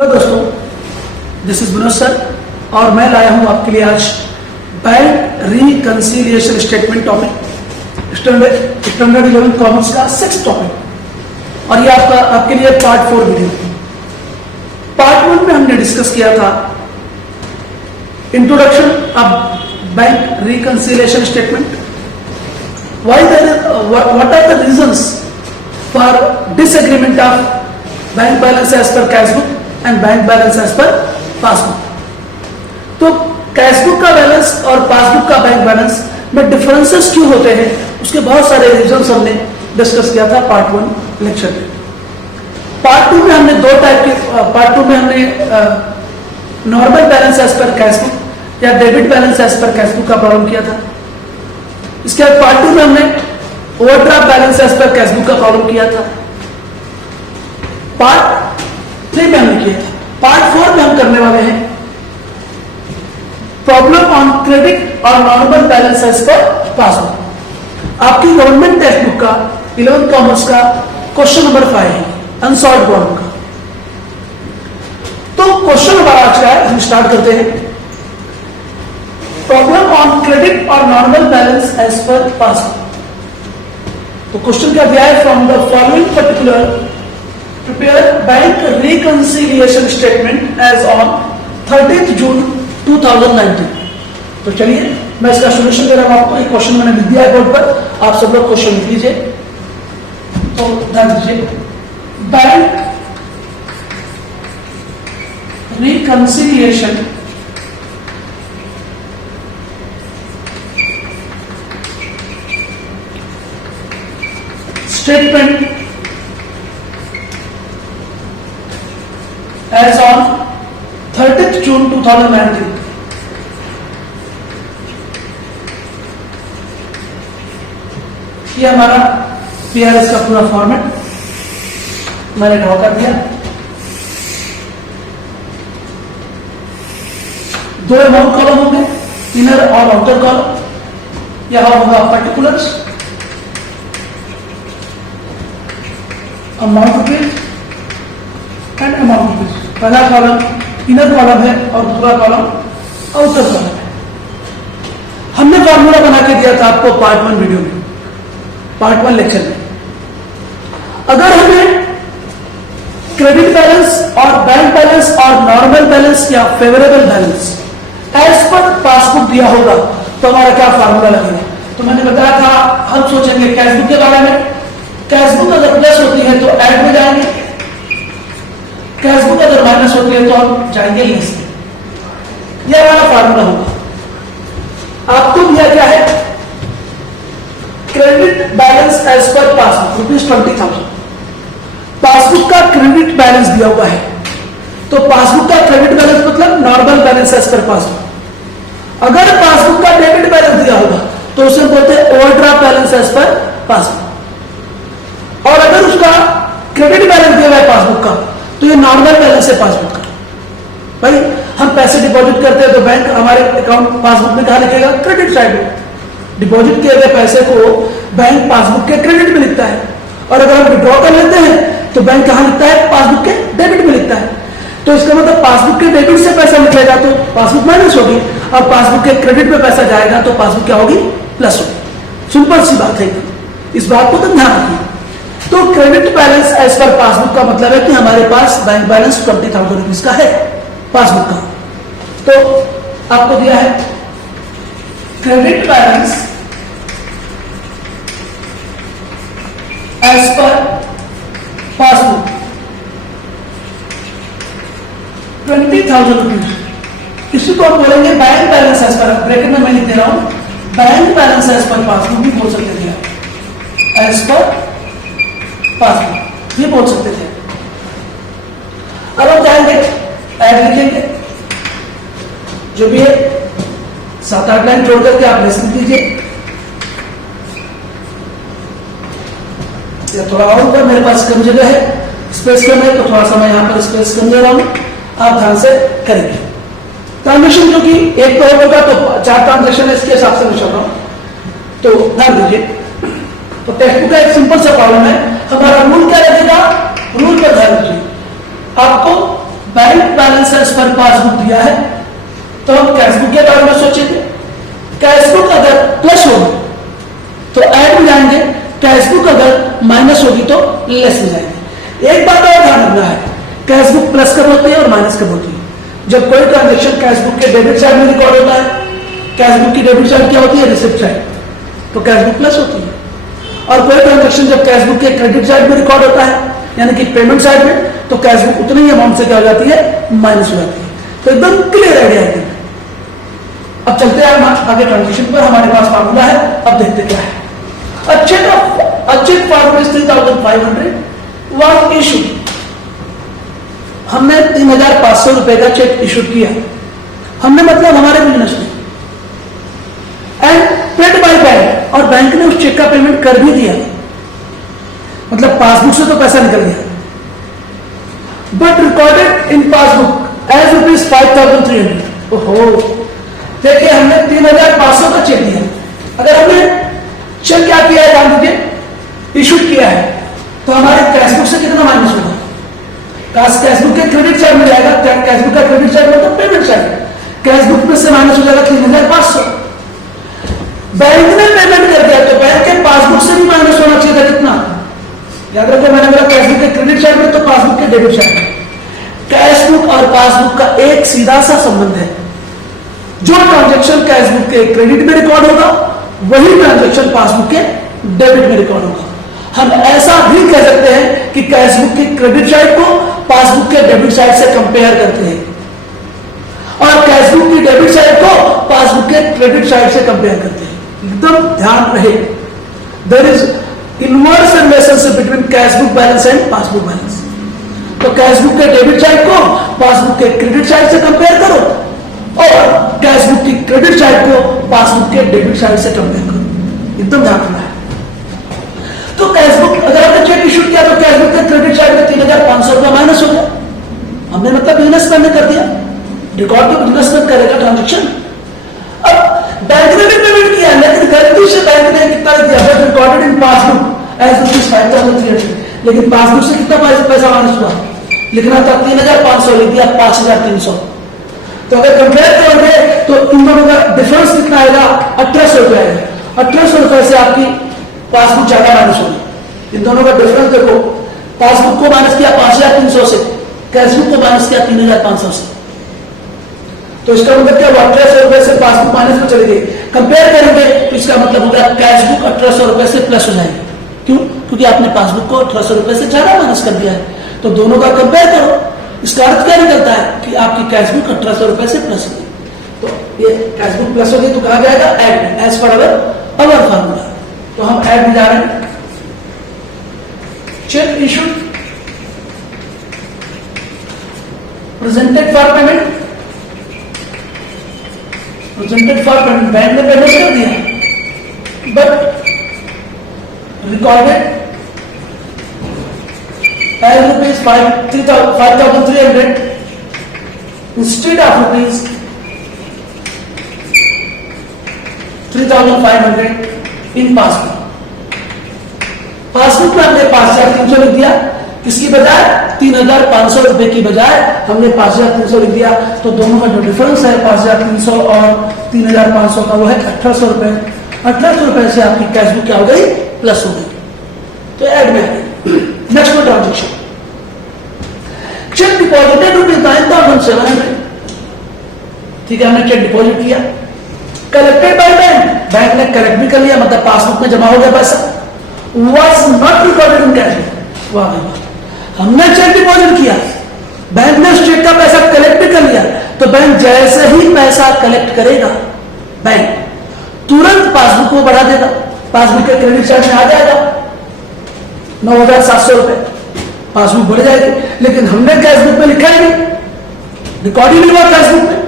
Hello दोस्तों, this is Manoj sir और मैं लाया हूं आपके लिए आज bank reconciliation statement topic standard 11 commerce का 6th टॉपिक। और ये आपके लिए पार्ट 4 वीडियो। पार्ट 1 में हमने डिस्कस किया था introduction of bank reconciliation statement, what are the reasons for disagreement of bank balance as per cash book and bank balance as per passbook. तो कैश बुक का बैलेंस और passbook का bank balance में differences क्यों होते हैं, उसके बहुत सारे रीजंस हमने डिस्कस किया था पार्ट 1 लेक्चर में। पार्ट 2 में हमने दो टाइप के पार्ट 2 में हमने normal balance as per cash book या debit balance as per cash book का प्रॉब्लम किया था। इसके बाद पार्ट 2 में हमने overdraft balance as per cash book का प्रॉब्लम किया था। पार्ट 3 में हमने किया था। पार्ट 4 में हम करने वाले हैं प्रॉब्लम ऑन क्रेडिट और normal balance as per passbook. आपकी गवर्नमेंट टेक्स्ट बुक का 11th कॉमर्स का क्वेश्चन नंबर 5 है, अनसॉल्व्ड प्रॉब्लम का। तो क्वेश्चन नंबर आज का है, हम स्टार्ट करते हैं। प्रॉब्लम ऑन क्रेडिट और normal balance as per passbook. तो क्वेश्चन क्या दिया है, from the following particular prepare bank reconciliation statement as on 30th June 2019। तो चलिए मैं इसका सोल्यूशन दे रहा हूं आपको। एक क्वेश्चन मैंने लिख दिया है बोर्ड पर, आप सब लोग क्वेश्चन लिख लीजिए। तो ध्यान दीजिए, bank reconciliation statement as on 30th June 2019। ये हमारा PRS का पूरा फॉर्मेट मैंने ड्रॉ कर दिया। दो अमाउंट कॉलम होंगे, इनर और आउटर कॉलम। यहां होगा particulars, amount rupees and amount rupees. पहला कॉलम इनर कॉलम है और दूसरा कॉलम आउटर कॉलम है। हमने फॉर्मूला बना के दिया था आपको पार्ट 1 वीडियो में, पार्ट 1 लेक्चर में। अगर हमें क्रेडिट बैलेंस और बैंक बैलेंस और नॉर्मल बैलेंस या favourable balance as per passbook दिया होगा तो हमारा क्या फॉर्मूला लगेगा। तो मैंने बताया था हम सोचेंगे कैश बुक के बारे में। कैश बुक अगर प्लस होती है तो ऐड में जाएंगे, कैश बुक अगर माइनस होती है तो हम जाएंगे लेस में। यह हमारा फार्मूला होगा। आपको दिया क्या है, credit balance as per passbook ₹20,000। Passbook का क्रेडिट बैलेंस दिया हुआ है, तो पासबुक का क्रेडिट बैलेंस मतलब normal balance as per passbook. अगर पासबुक का डेबिट बैलेंस दिया होगा तो उसे बोलते हैं overdraft balance as per passbook. और अगर उसका क्रेडिट बैलेंस दिया हुआ है पासबुक का तो ये नॉर्मल बैलेंस है पासबुक का। भाई हम पैसे डिपॉजिट करते हैं तो बैंक हमारे अकाउंट पासबुक में कहां लिखेगा, क्रेडिट साइड में। डिपॉजिट किए गए पैसे को बैंक पासबुक के क्रेडिट में लिखता है, और अगर हम विड्रॉ कर लेते हैं तो बैंक कहां लिखता है, पासबुक के डेबिट में लिखता है। तो इसका मतलब पासबुक के डेबिट से पैसा निकलेगा तो पासबुक माइनस होगी, और पासबुक के क्रेडिट में पैसा जाएगा तो पासबुक क्या होगी, प्लस होगी। सिंपल सी बात है, इस बात को तो ध्यान रखिए। तो credit balance as per passbook का मतलब है कि हमारे पास बैंक बैलेंस 20,000 रुपीज का है पासबुक का। तो आपको दिया है credit balance as per passbook 20,000 rupees. इसी को हम बोलेंगे bank balance as per, bracket में मैं लिख दे रहा हूं, bank balance as per passbook भी बोल सकते थे, एज पर पासबुक ये बोल सकते थे। अब हम जाएंगे ऐड लिखेंगे, जो भी है 7-8 लाइन जोड़ करके आप लेस लिख दीजिए। या थोड़ा और ऊपर, मेरे पास कम जगह है, स्पेस कम है, तो थोड़ा सा मैं यहां पर स्पेस कम दे रहा हूं, आप ध्यान से करेंगे। ट्रांजेक्शन जो कि एक करोड़ होगा तो 4 ट्रांजेक्शन है, इसके हिसाब से मैं चल रहा हूं, तो ध्यान दीजिए। तो टेक्स्ट बुक का एक सिंपल सा प्रॉब्लम है, हमारा रूल क्या रहेगा, रूल पर ध्यान दीजिए। आपको bank balance as per passbook दिया है, तो हम कैशबुक के बारे में सोचेंगे। कैशबुक अगर प्लस होगी तो ऐड में जाएंगे, कैशबुक अगर माइनस होगी तो लेस में जाएंगे। एक बात और ध्यान रखना है, कैशबुक प्लस कब होती है और माइनस कब होती है। जब कोई ट्रांजेक्शन कैशबुक के डेबिट साइड में रिकॉर्ड होता है, कैशबुक की डेबिट साइड क्या होती है, रिसिप्ट साइड, तो कैशबुक प्लस होती है। और कोई ट्रांजेक्शन जब कैशबुक के क्रेडिट साइड में रिकॉर्ड होता है, यानी कि पेमेंट साइड में, तो कैशबुक उतनी ही अमाउंट से क्या हो जाती है, माइनस हो जाती है। तो एकदम क्लियर आइडिया है। अब चलते हैं आगे ट्रांजेक्शन पर। हमारे पास फार्मूला है, अब देखते क्या है। A check for ₹3,500 was issued। हमने 3,500 रुपए का चेक इशू किया, हमने मतलब हमारे बिजनेस में, एंड पेड बाय बैंक, और बैंक ने उस चेक का पेमेंट कर भी दिया, मतलब पासबुक से तो पैसा निकल गया, but recorded in passbook as ₹5,300। ओहो, देखिए हमने 3,500 का चेक दिया, अगर हमने चेक क्या किया है, जान दीजिए, इशू किया है, तो हमारे कैशबुक से कितना माइनस होगा, कैशबुक के क्रेडिट साइड में जाएगा, कैशबुक का क्रेडिट साइड मतलब पेमेंट साइड, कैशबुक में से माइनस हो जाएगा 3,500। बैंक ने पेमेंट कर दिया तो बैंक के पासबुक से भी माइनस होना चाहिए था, कितना, याद रखो मैंने बोला कैशबुक के क्रेडिट साइड में तो पासबुक के डेबिट साइड में। कैशबुक और पासबुक का एक सीधा सा संबंध है, जो ट्रांजेक्शन कैशबुक के क्रेडिट में रिकॉर्ड होगा वही ट्रांजेक्शन पासबुक के डेबिट में रिकॉर्ड होगा। हम ऐसा भी कह सकते हैं कि कैशबुक की क्रेडिट साइड को पासबुक के डेबिट साइड से कंपेयर करते हैं, और कैशबुक की डेबिट साइड को पासबुक के क्रेडिट साइड से कंपेयर करते हैं। एकदम ध्यान रहे, there is inverse relationship between cashbook balance and passbook balance. तो कैशबुक के डेबिट साइड को पासबुक के क्रेडिट साइड से कंपेयर करो, और कैशबुक की क्रेडिट साइड को पासबुक के डेबिट साइड से कंपेयर करो, एकदम ध्यान रखना है। तो कैशबुक अगर आपने चेक इशू किया तो कैशबुक के क्रेडिट साइड में 3,500 रुपया माइनस हो गया, हमने मतलब बिजनेसमैन ने कर दिया, रिकॉर्ड तो बिजनेसमैन करेगा ट्रांजेक्शन। अब बैंक ने भी पेमेंट किया, लेकिन गलती से बैंक ने कितना लिख दिया, but recorded in passbook as ₹5,300, लेकिन पासबुक से कितना पैसा माइनस हुआ, लिखना था 3,500, लिख दिया 5,300। तो अगर कंपेयर करोगे तो इन दोनों का डिफरेंस कितना आएगा, 1,800 रुपए आएगा। 1,800 रुपए से आपकी पासबुक ज्यादा माइनस होगी। इन दोनों का डिफरेंस देखो, पासबुक को माइनस किया 5,300 से, कैशबुक को माइनस किया 3,500 से, तो इसका मतलब क्या हुआ, 1,800 रुपए से पासबुक माइनस में चले गई। कंपेयर करेंगे तो इसका मतलब होगा कैशबुक 1,800 रुपए से प्लस हो जाएगी। क्यों, क्योंकि आपने पासबुक को 1,800 रुपए से ज्यादा माइनस कर दिया है, तो दोनों का कंपेयर करो। इसका अर्थ क्या निकलता है कि आपकी कैशबुक 1,800 रुपए से प्लस होगी, तो ये कैशबुक प्लस होगी तो कहा जाएगा ऐड, एज पर अवर फार्मूला। तो हम ऐड में जा रहे हैं, cheque issue presented for payment, presented for payment, bank ने पेमेंट कर दिया, but recorded as ₹5,300 instead of ₹3,500 in passbook. Passbook में हमने 5,300 लिख दिया, किसकी बजाय 3,500 रुपए की बजाय हमने 5,300 लिख दिया, तो दोनों का जो डिफरेंस है 5,300 और 3,500 का, वो है 1,800 रुपए। 1,800 रुपए से आपकी कैशबुक क्या हो गई, प्लस हो गई, तो ऐड में आ गई। नेक्स्ट में ट्रांजेक्शन, चेक डिपॉजिटेड ₹9,700, ठीक है, हमने चेक डिपॉजिट किया, कलेक्टेड बाय बैंक, बैंक ने कलेक्ट भी कर लिया, मतलब पासबुक में जमा हो गया पैसा, was not recorded in cash. वाह भाई वाह, हमने चेक डिपॉजिट किया, बैंक ने उस चेक का पैसा कलेक्ट भी कर लिया, तो बैंक जैसे ही पैसा कलेक्ट करेगा, बैंक तुरंत पासबुक को बढ़ा देगा, पासबुक के क्रेडिट साइड में आ जाएगा 9,700 रुपए, पासबुक बढ़ जाएगी। लेकिन हमने कैशबुक में लिखा ही नहीं, रिकॉर्ड ही नहीं हुआ कैशबुक में,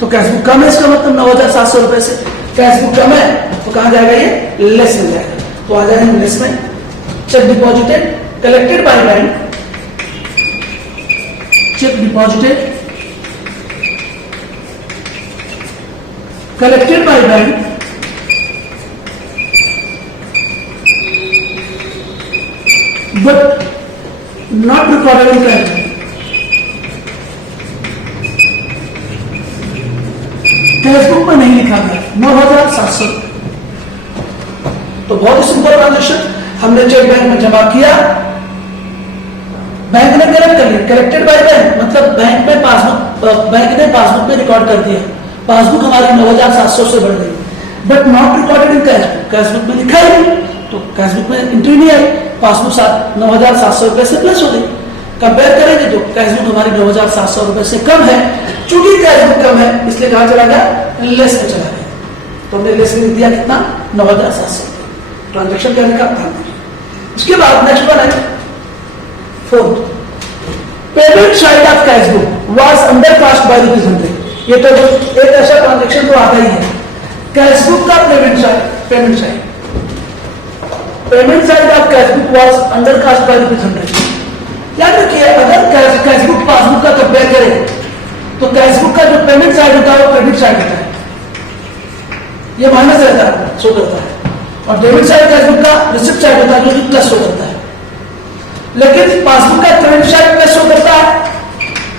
तो कैशबुक कम है, इसका मतलब 9,700 रुपए से कैशबुक कम है, तो कहां जाएगा, ये लेस में जाएगा, तो आ जाएगा लेस में। Check deposited collected by bank, check deposited collected by bank but not recorded in cash, cashbook में नहीं लिखा गया 9,700। तो बहुत ही सिंपल ट्रांजेक्शन, हमने चेक बैंक में जमा किया, बैंक ने कलेक्ट कर लिया, कलेक्टेड बाय बैंक मतलब बैंक ने पासबुक में रिकॉर्ड कर दिया, पासबुक हमारी 9,700 से बढ़ गई, but not recorded in cashbook, cashbook में लिखा ही नहीं, तो कैशबुक में एंट्री नहीं आई, पासबुक 9,700 रुपए से प्लस हो गई। कंपेयर करेंगे तो कैशबुक हमारी 9,700 रुपए से कम है, चूंकि कैशबुक कम है इसलिए कहां चला गया, लेस में चला गया, तो हमने लेस में दिया कितना, 9,700। ट्रांजेक्शन करने का था। उसके बाद नेक्स्ट वन है fourth, payment side of cashbook was undercast bye ₹100। ये तो एक ऐसा ट्रांजेक्शन तो आता ही है, कैशबुक का payment side of cashbook was undercast bye ₹100। याद रखिए, अगर कैशबुक पासबुक का कंपेयर करें तो कैशबुक का जो पेमेंट साइड होता है वो क्रेडिट साइड होता है, ये माइनस रहता है, शो करता है, और डेबिट साइड कैशबुक का रिसिप्ट साइड होता है जो कि प्लस शो करता है। लेकिन पासबुक का क्रेडिट साइड प्लस शो करता है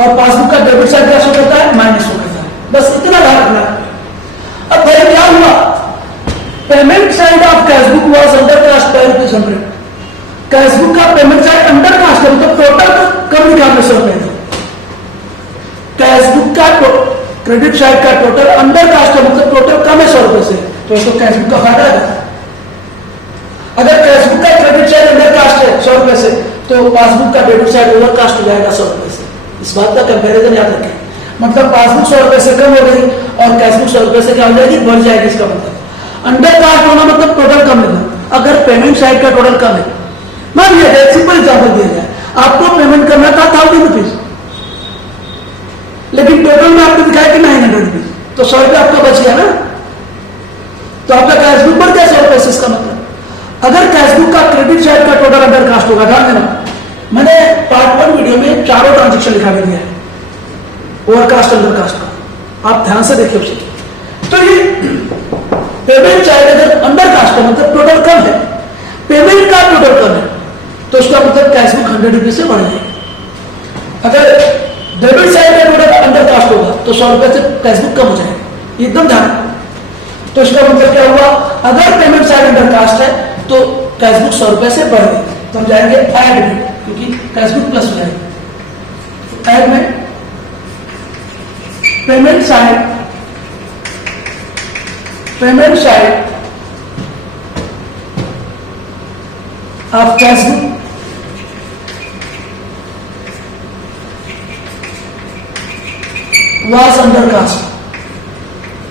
और पासबुक का डेबिट साइड क्या शो करता है, माइनस शो करता है, बस इतना ध्यान रखना। अब भाई क्या हुआ, payment side of cashbook was undercast bye ₹100। Cashbook का पेमेंट साइड अंडरकास्ट है मतलब टोटल कम निकालने से रुपए, कैशबुक का क्रेडिट साइड का टोटल अंडरकास्ट है मतलब टोटल कम है 100 रुपए से, तो ये तो कैशबुक का फायदा है। अगर कैशबुक का क्रेडिट साइड अंडरकास्ट है 100 रुपए से, तो पासबुक का डेबिट साइड ओवरकास्ट हो जाएगा 100 रुपए से। इस बात का कंपैरिजन याद रखें, मतलब पासबुक 100 रुपए से कम हो गई और कैशबुक 100 रुपए से क्या हो जाएगी, बढ़ जाएगी। इसका मतलब अंडरकास्ट होना मतलब टोटल कम मिलना। अगर पेमेंट साइड का टोटल कम है, मान लिया जाए, सिंपल एग्जाम्पल दिया जाए, आपको पेमेंट करना था 1000 रुपीज, लेकिन टोटल में आपको दिखाया कि 900 रुपीज, तो 100 रुपये आपका बच गया ना, तो आपका कैशबुक बढ़ गया 100 रुपए से। इसका मतलब अगर कैशबुक का क्रेडिट साइड का टोटल अंडरकास्ट होगा, ध्यान देना, मैंने पार्ट 1 वीडियो में चारों ट्रांजेक्शन लिखा के दिया है, ओवरकास्ट अंडरकास्ट का, आप ध्यान से देखिए उसे। तो ये पेमेंट साइड अगर अंडरकास्ट है मतलब टोटल कम है, पेमेंट का टोटल कम है, तो उसका मतलब कैशबुक 100 रुपीज से बढ़ जाएगा। अगर डेबिट साइड का टोटल अंडरकास्ट होगा तो 100 रुपए से कैशबुक कम हो जाएगा, एकदम ध्यान। तो इसका मतलब क्या हुआ, अगर पेमेंट साइड अंडरकास्ट है तो कैशबुक 100 रुपए से बढ़ गई, तो हम जाएंगे ऐड में, क्योंकि कैशबुक प्लस हो जाएगा। ऐड में payment side of cashbook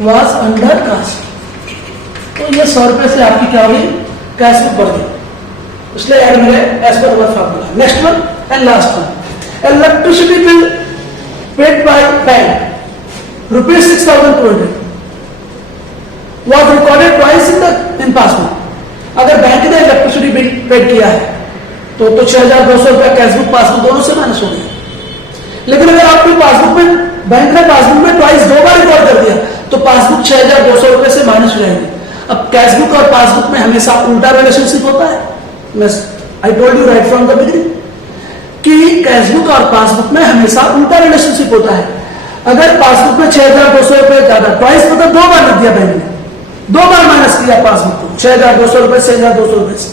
was undercast, तो ये 100 रुपए से आपकी क्या हुई, कैशबुक बढ़ गई, इसलिए ऐड मिले as per our formula. Next one and last one, electricity bill paid by bank ₹6,200 was recorded twice in passbook. अगर बैंक ने इलेक्ट्रिसिटी बिल पेड किया है तो 6,200 रुपया कैशबुक पासबुक दोनों से माइनस हो गया। लेकिन अगर आपको पासबुक में, बैंक ने पासबुक में ट्वाइस 2 बार रिकॉर्ड कर दिया तो पासबुक 6,200 रुपए से माइनस हो जाएंगे। अब कैशबुक और पासबुक में हमेशा उल्टा रिलेशनशिप होता है। I told you right from the beginning कि कैशबुक और पासबुक में हमेशा उल्टा रिलेशनशिप होता है। अगर पासबुक में 6,200 रुपए ज्यादा, ट्वाइस मतलब 2 बार रख दिया बैंक ने, 2 बार माइनस किया पासबुक को 6,200 रुपए से 6,200 रुपए से,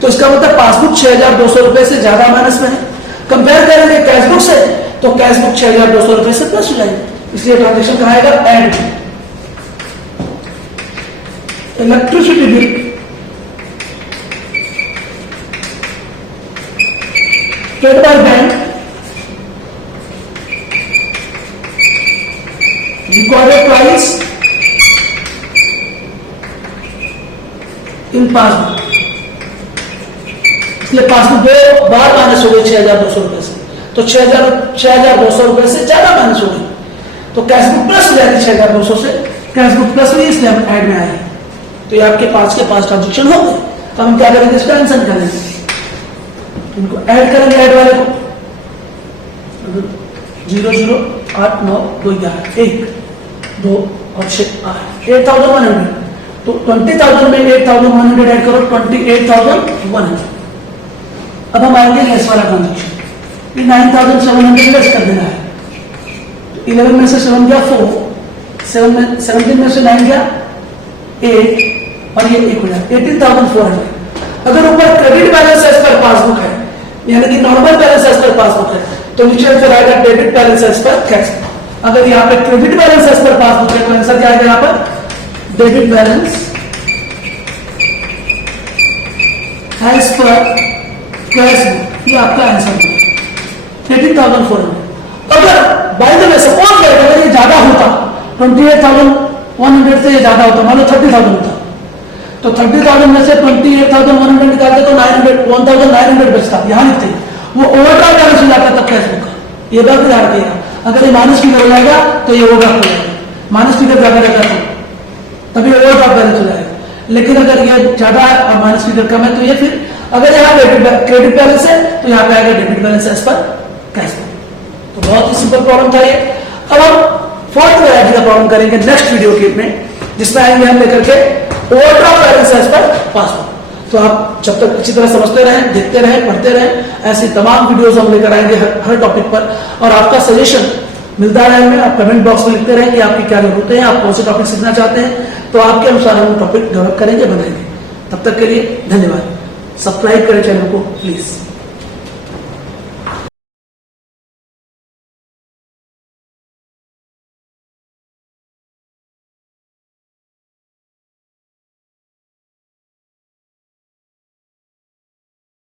तो इसका मतलब पासबुक 6,200 रुपए से ज्यादा माइनस में है। कंपेयर करेंगे कैशबुक से तो कैशबुक 6,200 रुपए से प्लस हो जाएगी, इसलिए ट्रांजेक्शन कराएगा and. Electricity bill paid by bank recorded price in passbook, इसलिए पासबुक 2 बार माइनस हो गई 6,200 रुपए से, तो 6,200 रुपए से ज्यादा माइनस हो गई, तो कैशबुक प्लस हो जाएगी 6,200 से, कैशबुक प्लस हुई इसलिए हम ऐड में आए। तो ये आपके 5 के 5 ट्रांजेक्शन हो गए। तो हम क्या करेंगे, इसका आंसर करेंगे, इनको ऐड करेंगे, ऐड वाले को 0 0 8 9 2 11 1 2 और 6 8 8,100, तो 20,000 में 8,100 ऐड करो 28,100। अब हम आएंगे लेस वाला ट्रांजेक्शन, 9,700 लेस कर देना है, 11 में से 7 गया 4, 17 में से 9 गया 8 और ये 1 हो जाए 18,400। अगर ऊपर credit balance as per passbook है यानी कि normal balance as per passbook है तो नीचे आंसर आएगा debit balance as per cash. अगर यहाँ पे credit balance as per passbook है तो आंसर क्या आएगा यहाँ पर debit balance as per cash book. ये आपका आंसर है 18,400। अगर बाय द वे सपोज करें अगर ये ज्यादा होता 28,100 से ये ज्यादा होता मान लो 30,000 होता तो 30,000 में से 28,100 निकालते तो 1,900 बचता। यहाँ लिखते वो ओवरड्राफ्ट बैलेंस हो जाता तब कैश बुक का। ये बात भी ध्यान रखिएगा अगर ये माइनस फिगर हो जाएगा तो ये ओवरड्राफ्ट हो जाएगा। माइनस फिगर ज्यादा रहता है तभी ओवरड्राफ्ट बैलेंस हो जाएगा। लेकिन अगर ये ज्यादा है और माइनस फिगर कम है तो ये फिर अगर यहाँ क्रेडिट बैलेंस है तो यहाँ पे आएगा debit balance as per cash book. तो बहुत ही सिंपल प्रॉब्लम था ये। अब हम फोर्थ वैरायटी का प्रॉब्लम करेंगे नेक्स्ट वीडियो क्लिप में जिसमें आएंगे हम लेकर के overdraft balance as per passbook. तो आप जब तक अच्छी तरह समझते रहें, देखते रहें, पढ़ते रहें। ऐसी तमाम वीडियोस हम लेकर आएंगे हर टॉपिक पर। और आपका सजेशन मिलता रहे हमें। आप कमेंट बॉक्स में लिखते रहें कि आपकी क्या जरूरतें हैं, आप कौन से टॉपिक सीखना चाहते हैं तो आपके अनुसार हम टॉपिक डेवलप करेंगे, बनाएंगे। तब तक के लिए धन्यवाद। सब्सक्राइब करें चैनल को प्लीज।